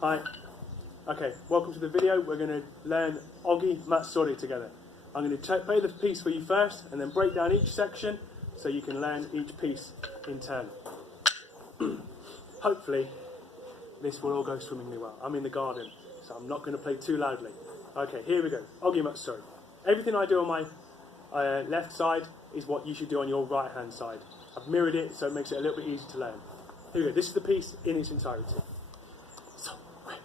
Hi. Okay, welcome to the video. We're going to learn Ogi Matsuri together. I'm going to play the piece for you first and then break down each section so you can learn each piece in turn. Hopefully this will all go swimmingly well. I'm in the garden, so I'm not going to play too loudly. Okay, here we go. Ogi Matsuri. Everything I do on my left side is what you should do on your right hand side. I've mirrored it so it makes it a little bit easier to learn. Here we go. This is the piece in its entirety. So, right.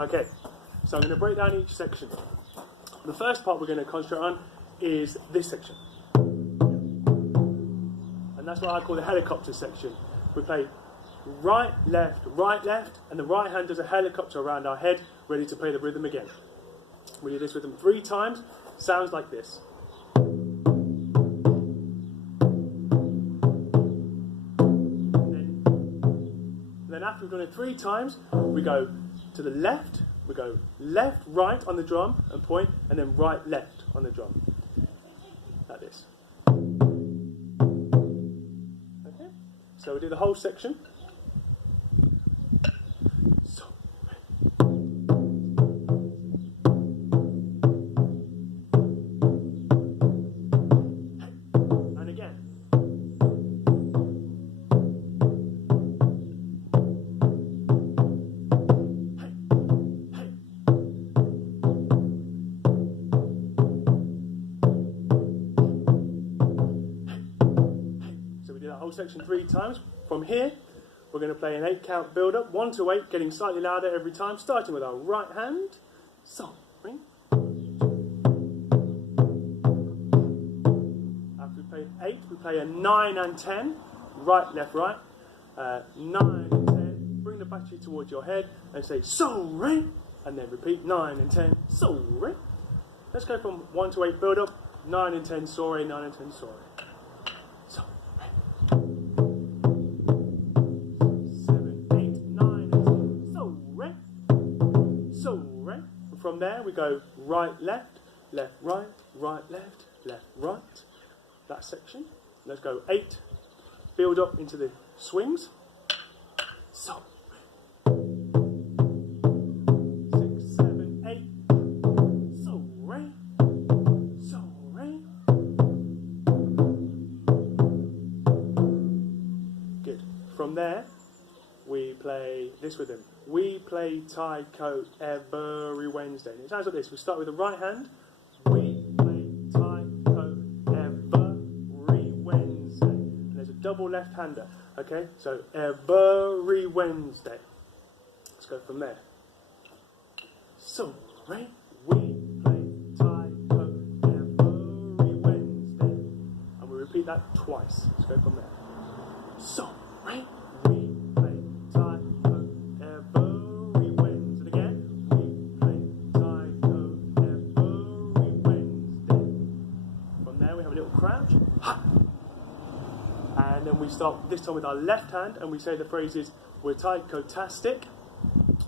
Okay, so I'm going to break down each section. The first part we're going to concentrate on is this section. And that's what I call the helicopter section. We play right, left, and the right hand does a helicopter around our head, ready to play the rhythm again. We do this rhythm 3 times, sounds like this. And then after we've done it 3 times, we go to the left, we go left, right on the drum and point, and then right, left on the drum. Like this. Okay? So we do the whole section. So. And again. Section 3 times. From here, we're going to play an 8 count build up, 1 to 8, getting slightly louder every time, starting with our right hand. So, ring. After we play 8, we play a 9 and 10, right, left, right. 9 and 10, bring the battery towards your head and say so ring, and then repeat 9 and 10, so ring. Let's go from 1 to 8 build up, 9 and 10, sorry, 9 and 10, sorry. 7, 8, 9, and 10. So re. So re. From there we go right, left, left, right, right, left, left, right. That section. Let's go 8. Build up into the swings. So. 6, 7, 8. So re. So re. Good. From there, we play this rhythm. We play Taiko every Wednesday. And it sounds like this. We start with the right hand. We play Taiko every Wednesday. And there's a double left hander. Okay? So every Wednesday. Let's go from there. So, right? We play Taiko every Wednesday. And we repeat that twice. Let's go from there. So, right? We play Taiko every Wednesday. And again, we play Taiko every Wednesday. From there, we have a little crouch. Ha! And then we start this time with our left hand, and we say the phrases, we're Taiko-tastic,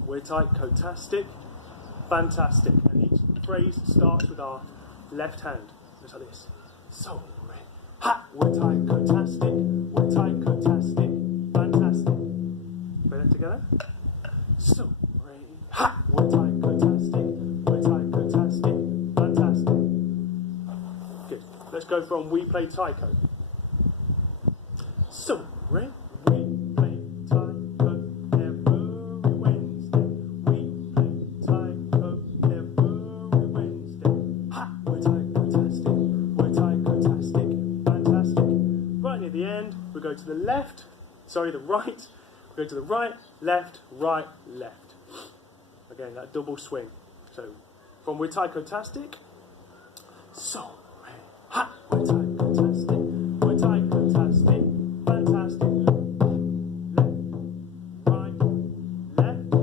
we're Taiko-tastic, fantastic. And each phrase starts with our left hand. Just like this. So, ha! We're Taiko-tastic, we're Taiko-tastic, fantastic. Play that together. So, ha! We're Taiko-tastic, we're Taiko-tastic, fantastic. Good. Let's go from we play Taiko. So, we play Taiko every Wednesday. We play Taiko every Wednesday. Ha! We're Taiko-tastic, fantastic. sorry, the right. We're going to the right, left, right, left. Again, that double swing. So, from we're Taiko-tastic. So, ha, we're Taiko-tastic. We're Taiko-tastic. Fantastic. Left, right, left.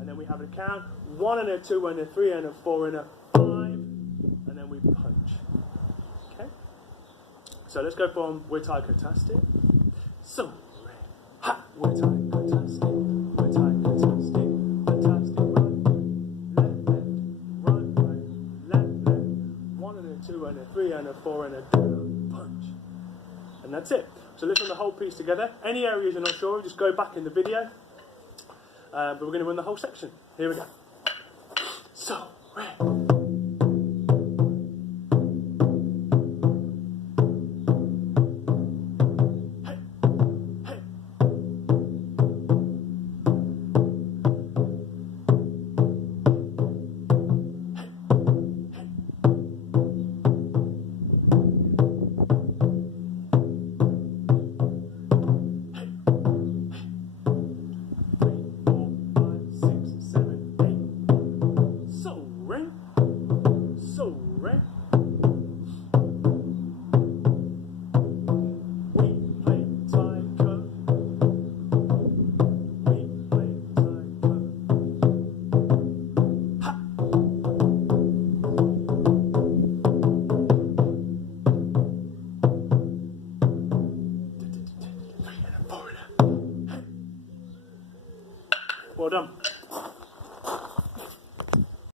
And then we have a count. 1 and a 2 and a 3 and a 4 and a 5. And then we punch. Okay? So let's go from we're Taiko-tastic. So, ha, we're Taiko-tastic. We're Taiko-tastic. Fantastic. Right, left, left. 1 and a 2 and a 3 and a 4 and a punch. And that's it. So let's run the whole piece together. Any areas you're not sure of, just go back in the video. But we're going to run the whole section. Here we go. So, so, re.